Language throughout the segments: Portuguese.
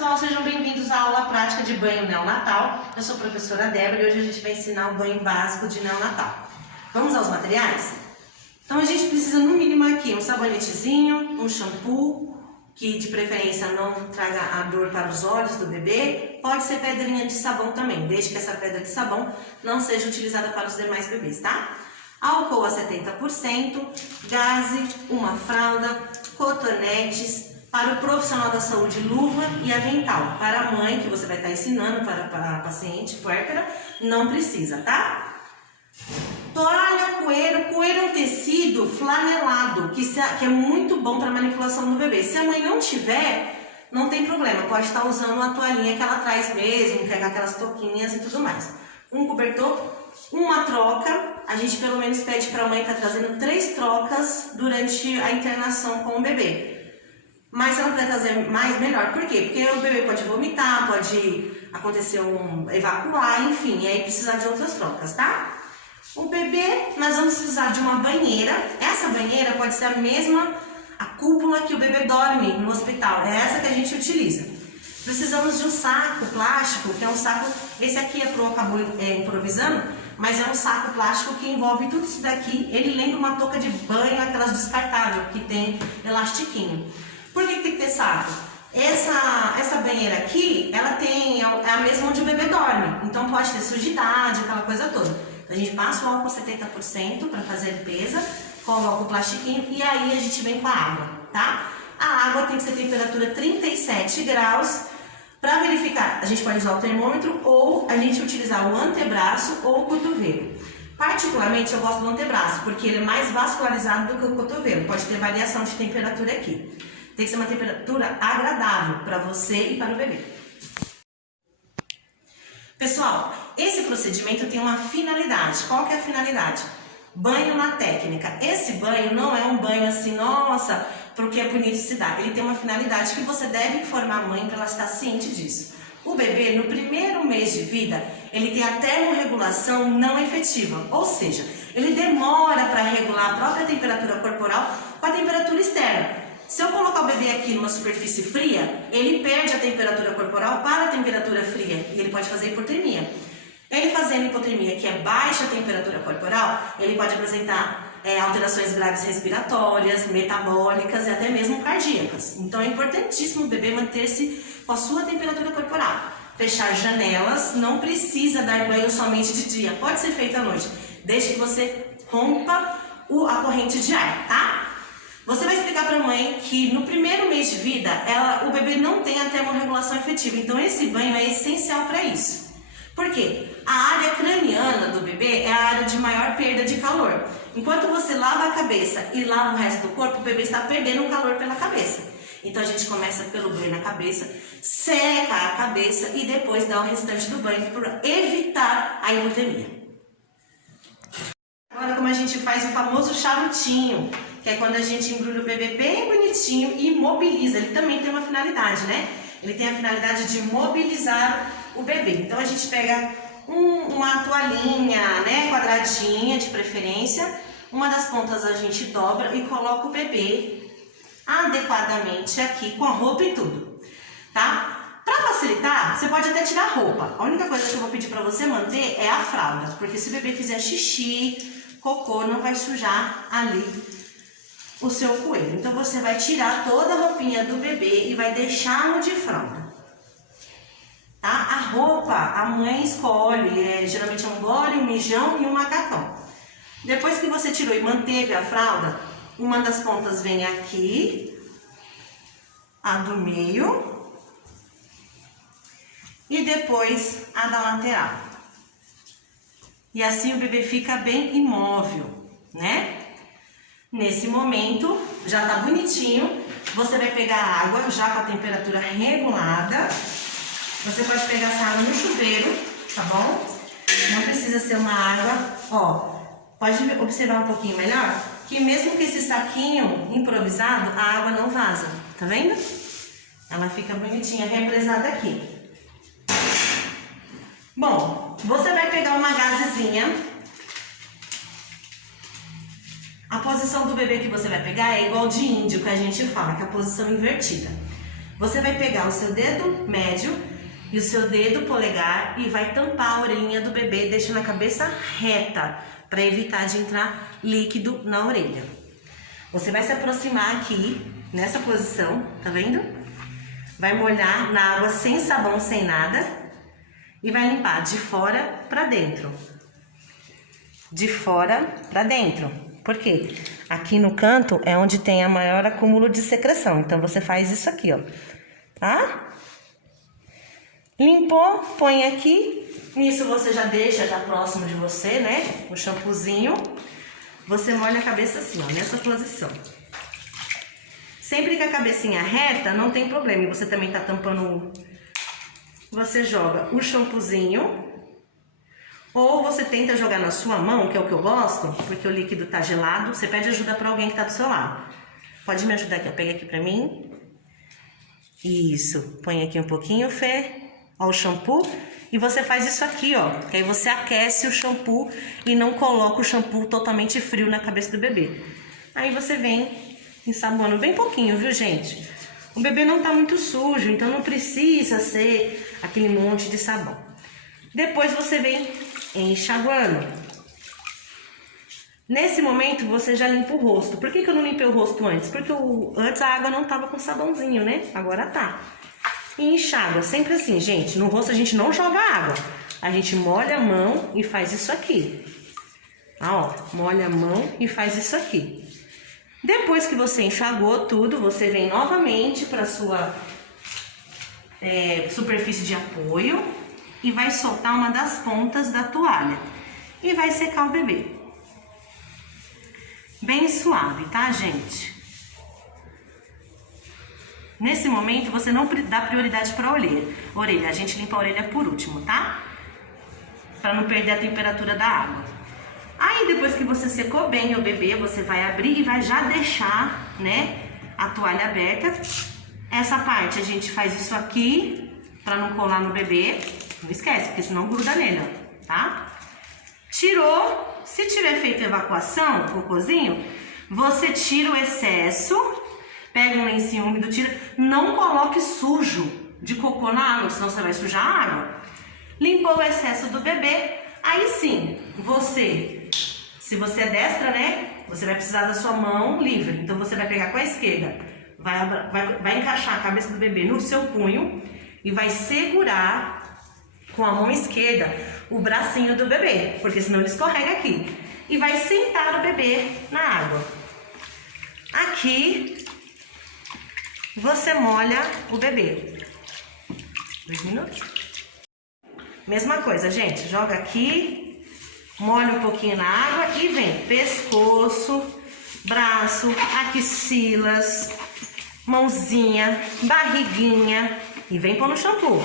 pessoal, sejam bem-vindos à aula prática de banho neonatal. Eu sou a professora Débora e hoje a gente vai ensinar o banho básico de neonatal. Vamos aos materiais? Então a gente precisa no mínimo aqui um sabonetezinho, um shampoo, que de preferência não traga a dor para os olhos do bebê. Pode ser pedrinha de sabão também, desde que essa pedra de sabão não seja utilizada para os demais bebês, tá? Álcool a 70%, gaze, uma fralda, cotonetes. Para o profissional da saúde, luva e avental. Para a mãe, que você vai estar ensinando para a paciente puérpera, não precisa, tá? Toalha, coeiro é um tecido flanelado, que é muito bom para manipulação do bebê. Se a mãe não tiver, não tem problema, pode estar usando a toalhinha que ela traz mesmo, pegar aquelas touquinhas e tudo mais. Um cobertor, uma troca, a gente pelo menos pede para a mãe estar trazendo 3 trocas durante a internação com o bebê. Mas se ela puder trazer mais, melhor. Por quê? Porque o bebê pode vomitar, pode acontecer evacuar, enfim, e aí precisar de outras trocas, tá? O bebê, nós vamos precisar de uma banheira. Essa banheira pode ser a cúpula que o bebê dorme no hospital. É essa que a gente utiliza. Precisamos de um saco plástico, que é um saco, esse aqui a Pro acabou improvisando, mas é um saco plástico que envolve tudo isso daqui. Ele lembra uma touca de banho, aquelas descartáveis, que tem elastiquinho. Por que tem que ter saco? Essa banheira aqui, ela é a mesma onde o bebê dorme, então pode ter sujidade, aquela coisa toda. A gente passa o álcool 70% para fazer a limpeza, coloca o plastiquinho e aí a gente vem com a água, tá? A água tem que ser temperatura 37 graus. Para verificar, a gente pode usar o termômetro ou a gente utilizar o antebraço ou o cotovelo. Particularmente eu gosto do antebraço, porque ele é mais vascularizado do que o cotovelo, pode ter variação de temperatura aqui. Tem que ser uma temperatura agradável para você e para o bebê. Pessoal, esse procedimento tem uma finalidade. Qual que é a finalidade? Banho na técnica. Esse banho não é um banho assim, nossa, porque é bonito se dar. Ele tem uma finalidade que você deve informar a mãe para ela estar ciente disso. O bebê, no primeiro mês de vida, ele tem a termorregulação não efetiva. Ou seja, ele demora para regular a própria temperatura corporal com a temperatura externa. Se eu colocar o bebê aqui numa superfície fria, ele perde a temperatura corporal para a temperatura fria e ele pode fazer hipotermia. Ele fazendo hipotermia, que é baixa temperatura corporal, ele pode apresentar alterações graves respiratórias, metabólicas e até mesmo cardíacas. Então é importantíssimo o bebê manter-se com a sua temperatura corporal. Fechar janelas, não precisa dar banho somente de dia, pode ser feito à noite, desde que você rompa a corrente de ar, tá? Você vai explicar para a mãe que no primeiro mês de vida, o bebê não tem a termorregulação efetiva, então esse banho é essencial para isso. Por quê? A área craniana do bebê é a área de maior perda de calor. Enquanto você lava a cabeça e lava o resto do corpo, o bebê está perdendo o calor pela cabeça. Então a gente começa pelo banho na cabeça, seca a cabeça e depois dá o restante do banho para evitar a hipotermia. Agora como a gente faz o famoso charutinho, que é quando a gente embrulha o bebê bem bonitinho e imobiliza. Ele também tem uma finalidade, né? Ele tem a finalidade de mobilizar o bebê. Então a gente pega uma toalhinha, né, quadradinha de preferência. Uma das pontas a gente dobra e coloca o bebê adequadamente aqui com a roupa e tudo, tá? Para facilitar, você pode até tirar a roupa. A única coisa que eu vou pedir para você manter é a fralda, porque se o bebê fizer xixi, cocô, não vai sujar ali o seu coelho. Então você vai tirar toda a roupinha do bebê e vai deixá-lo de fralda. Tá? A roupa, a mãe escolhe, geralmente é um body, um mijão e um macacão. Depois que você tirou e manteve a fralda, uma das pontas vem aqui, a do meio, e depois a da lateral. E assim o bebê fica bem imóvel, né? Nesse momento, já tá bonitinho, você vai pegar a água já com a temperatura regulada. Você pode pegar essa água no chuveiro, tá bom? Não precisa ser uma água, ó, pode observar um pouquinho melhor, que mesmo com esse saquinho improvisado, a água não vaza, tá vendo? Ela fica bonitinha, represada aqui. Bom, você vai pegar uma gazezinha. A posição do bebê que você vai pegar é igual de índio, que a gente fala, que é a posição invertida. Você vai pegar o seu dedo médio e o seu dedo polegar e vai tampar a orelhinha do bebê, deixando a cabeça reta, para evitar de entrar líquido na orelha. Você vai se aproximar aqui, nessa posição, tá vendo? Vai molhar na água sem sabão, sem nada, e vai limpar de fora para dentro. De fora para dentro. Por quê? Aqui no canto é onde tem a maior acúmulo de secreção. Então, você faz isso aqui, ó. Tá? Limpou, põe aqui. Nisso você já deixa já próximo de você, né? O shampoozinho. Você molha a cabeça assim, ó, nessa posição. Sempre com a cabecinha reta, não tem problema. E você também tá tampando. Você joga o shampoozinho. Ou você tenta jogar na sua mão, que é o que eu gosto, porque o líquido tá gelado. Você pede ajuda para alguém que tá do seu lado. Pode me ajudar aqui, ó. Pega aqui pra mim. Isso. Põe aqui um pouquinho, Fê. Ó, o shampoo. E você faz isso aqui, ó. Que aí você aquece o shampoo e não coloca o shampoo totalmente frio na cabeça do bebê. Aí você vem ensaboando bem pouquinho, viu, gente? O bebê não tá muito sujo, então não precisa ser aquele monte de sabão. Depois você vem enxaguando. Nesse momento você já limpa o rosto. Por que eu não limpei o rosto antes? Porque antes a água não tava com sabãozinho, né? Agora tá. E enxágua, sempre assim, gente. No rosto a gente não joga água. A gente molha a mão e faz isso aqui. Ó, molha a mão e faz isso aqui. Depois que você enxagou tudo, você vem novamente para sua superfície de apoio e vai soltar uma das pontas da toalha e vai secar o bebê. Bem suave, tá, gente? Nesse momento, você não dá prioridade para a orelha. A gente limpa a orelha por último, tá? Para não perder a temperatura da água. Aí, depois que você secou bem o bebê, você vai abrir e vai já deixar, né, a toalha aberta. Essa parte, a gente faz isso aqui, para não colar no bebê. Não esquece, porque senão gruda nele, ó, tá? Tirou, se tiver feito evacuação, cocôzinho, você tira o excesso, pega um lencinho úmido, tira. Não coloque sujo de cocô na água, senão você vai sujar a água. Limpou o excesso do bebê, aí sim, se você é destra, né, você vai precisar da sua mão livre. Então você vai pegar com a esquerda, vai encaixar a cabeça do bebê no seu punho e vai segurar com a mão esquerda o bracinho do bebê, porque senão ele escorrega aqui. E vai sentar o bebê na água. Aqui, você molha o bebê. 2 minutos. Mesma coisa, gente. Joga aqui, molha um pouquinho na água e vem pescoço, braço, axilas, mãozinha, barriguinha e vem pôr no shampoo.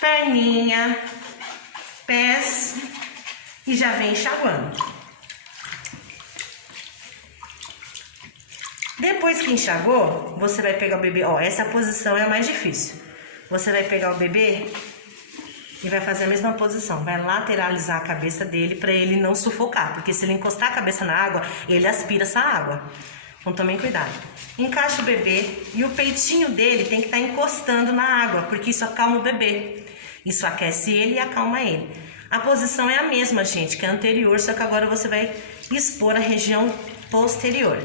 Perninha, pés e já vem enxaguando. Depois que enxagou, você vai pegar o bebê, ó, essa posição é a mais difícil. Você vai pegar o bebê e vai fazer a mesma posição, vai lateralizar a cabeça dele para ele não sufocar, porque se ele encostar a cabeça na água, ele aspira essa água. Então tomem cuidado. Encaixa o bebê e o peitinho dele tem que estar encostando na água, porque isso acalma o bebê. Isso aquece ele e acalma ele. A posição é a mesma, gente, que a anterior, só que agora você vai expor a região posterior.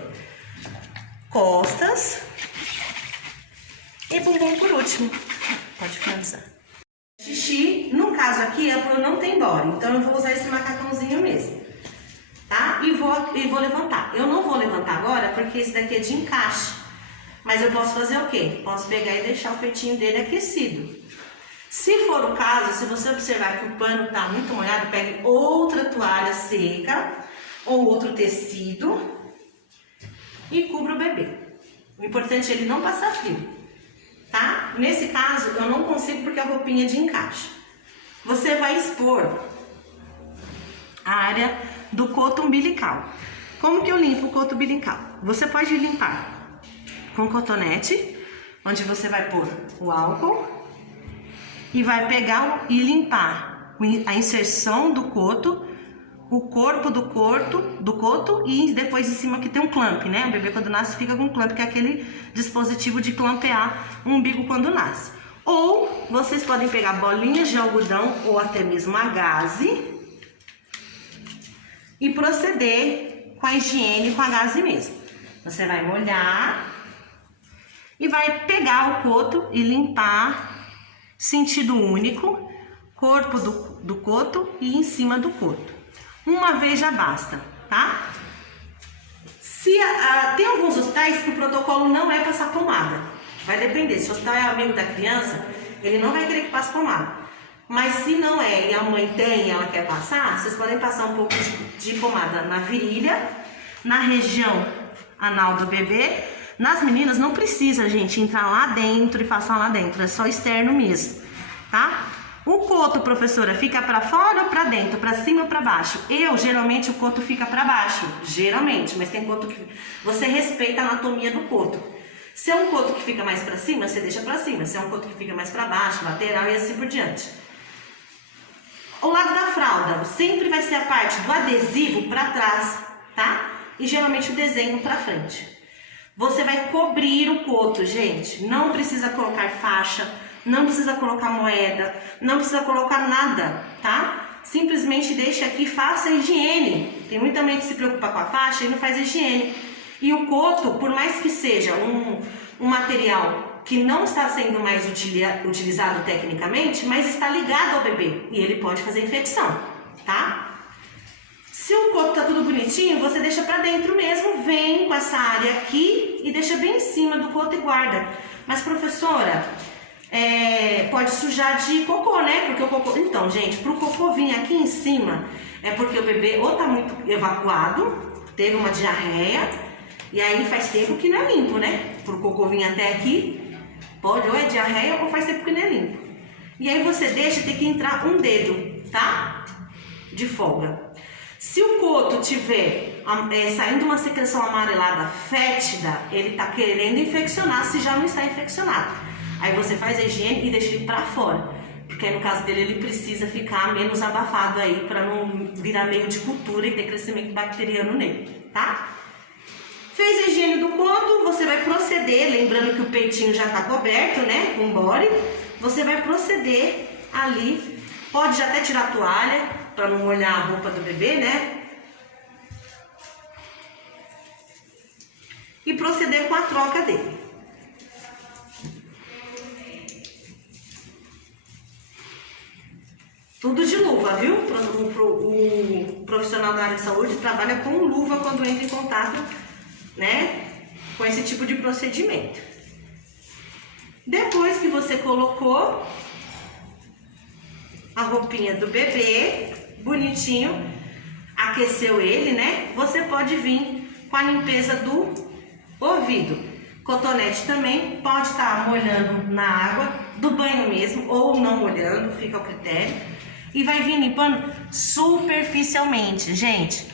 Costas e bumbum por último. Pode finalizar. Xixi, no caso aqui, a Pro não tem bora, então eu vou usar esse macacãozinho mesmo, tá? E vou levantar. Eu não vou levantar agora porque esse daqui é de encaixe, mas eu posso fazer o quê? Posso pegar e deixar o peitinho dele aquecido. Se for o caso, se você observar que o pano tá muito molhado, pegue outra toalha seca ou outro tecido e cubra o bebê. O importante é ele não passar frio, tá? Nesse caso, eu não consigo porque a roupinha é de encaixe. Você vai expor a área do coto umbilical. Como que eu limpo o coto umbilical? Você pode limpar com cotonete, onde você vai pôr o álcool e vai pegar e limpar a inserção do coto o corpo do coto e depois em cima que tem um clamp, né? O bebê quando nasce fica com clamp, que é aquele dispositivo de clampear o umbigo quando nasce. Ou vocês podem pegar bolinhas de algodão ou até mesmo a gaze e proceder com a higiene com a gaze mesmo. Você vai molhar e vai pegar o coto e limpar, sentido único, corpo do coto e em cima do coto. Uma vez já basta, tá? Tem alguns hospitais que o protocolo não é passar pomada. Vai depender, se o hospital é amigo da criança, ele não vai querer que passe pomada. Mas se não é e a mãe tem e ela quer passar, vocês podem passar um pouco de pomada na virilha, na região anal do bebê. Nas meninas não precisa, gente, entrar lá dentro e passar lá dentro, é só externo mesmo, tá? O coto, professora, fica para fora ou para dentro, para cima ou para baixo? Geralmente, o coto fica para baixo, geralmente, mas tem coto que você respeita a anatomia do coto. Se é um coto que fica mais para cima, você deixa para cima. Se é um coto que fica mais para baixo, lateral e assim por diante. O lado da fralda sempre vai ser a parte do adesivo para trás, tá? E geralmente o desenho para frente. Você vai cobrir o coto, gente. Não precisa colocar faixa, não precisa colocar moeda, não precisa colocar nada, tá? Simplesmente deixa aqui, faça a higiene. Tem muita mãe que se preocupa com a faixa e não faz a higiene. E o coto, por mais que seja um material que não está sendo mais utilizado tecnicamente, mas está ligado ao bebê e ele pode fazer infecção, tá? Se o coto tá tudo bonitinho, você deixa pra dentro mesmo, vem com essa área aqui e deixa bem em cima do coto e guarda. Mas, professora, pode sujar de cocô, né? Porque o cocô... Então, gente, pro cocô vir aqui em cima, é porque o bebê ou tá muito evacuado, teve uma diarreia, e aí faz tempo que não é limpo, né? Pro cocô vir até aqui, pode ou é diarreia ou faz tempo que não é limpo. E aí você deixa, tem que entrar um dedo, tá? De folga. Se o coto tiver saindo uma secreção amarelada fétida, ele tá querendo infeccionar, se já não está infeccionado. Aí você faz a higiene e deixa ele pra fora. Porque aí no caso dele ele precisa ficar menos abafado aí para não virar meio de cultura e ter crescimento bacteriano nele, tá? Fez a higiene do coto, você vai proceder, lembrando que o peitinho já tá coberto, né, com body. Você vai proceder ali, pode já até tirar a toalha, para não molhar a roupa do bebê, né? E proceder com a troca dele. Tudo de luva, viu? O profissional da área de saúde trabalha com luva quando entra em contato, né, com esse tipo de procedimento. Depois que você colocou a roupinha do bebê, bonitinho, aqueceu ele, né? Você pode vir com a limpeza do ouvido. Cotonete também pode estar molhando na água do banho mesmo, ou não molhando, fica ao critério. E vai vir limpando superficialmente, gente.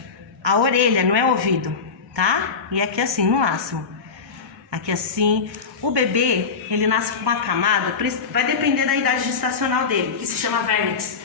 A orelha, não é o ouvido, tá? E aqui assim, no máximo. Aqui assim. O bebê, ele nasce com uma camada, vai depender da idade gestacional dele, que se chama vernix.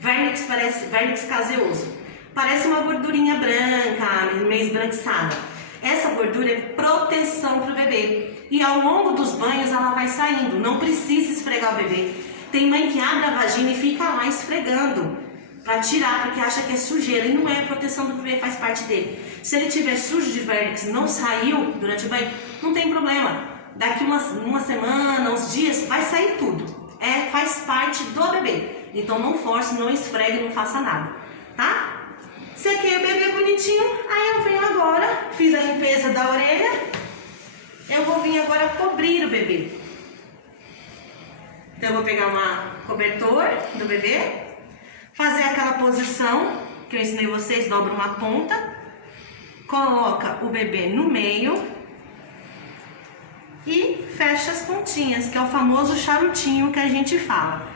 Vernix caseoso. Parece uma gordurinha branca, meio esbranquiçada. Essa gordura é proteção para o bebê. E ao longo dos banhos ela vai saindo. Não precisa esfregar o bebê. Tem mãe que abre a vagina e fica lá esfregando para tirar, porque acha que é sujeira. E não é, a proteção do bebê faz parte dele. Se ele tiver sujo de vernix e não saiu durante o banho, não tem problema. Daqui uma semana, uns dias, vai sair tudo. Faz parte do bebê. Então não force, não esfregue, não faça nada, tá? Sequei o bebê bonitinho, aí eu venho agora, fiz a limpeza da orelha, eu vou vir agora cobrir o bebê. Então eu vou pegar um cobertor do bebê, fazer aquela posição que eu ensinei vocês, dobra uma ponta, coloca o bebê no meio e fecha as pontinhas, que é o famoso charutinho que a gente fala.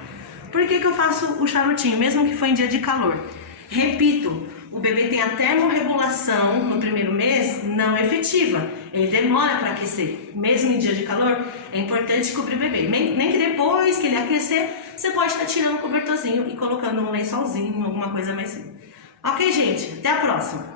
Por que eu faço o charutinho, mesmo que for em dia de calor? Repito, o bebê tem a termorregulação no primeiro mês não efetiva. Ele demora para aquecer. Mesmo em dia de calor, é importante cobrir o bebê. Nem que depois que ele aquecer, você pode estar tirando o cobertorzinho e colocando um lençolzinho, alguma coisa mais Ok, gente? Até a próxima!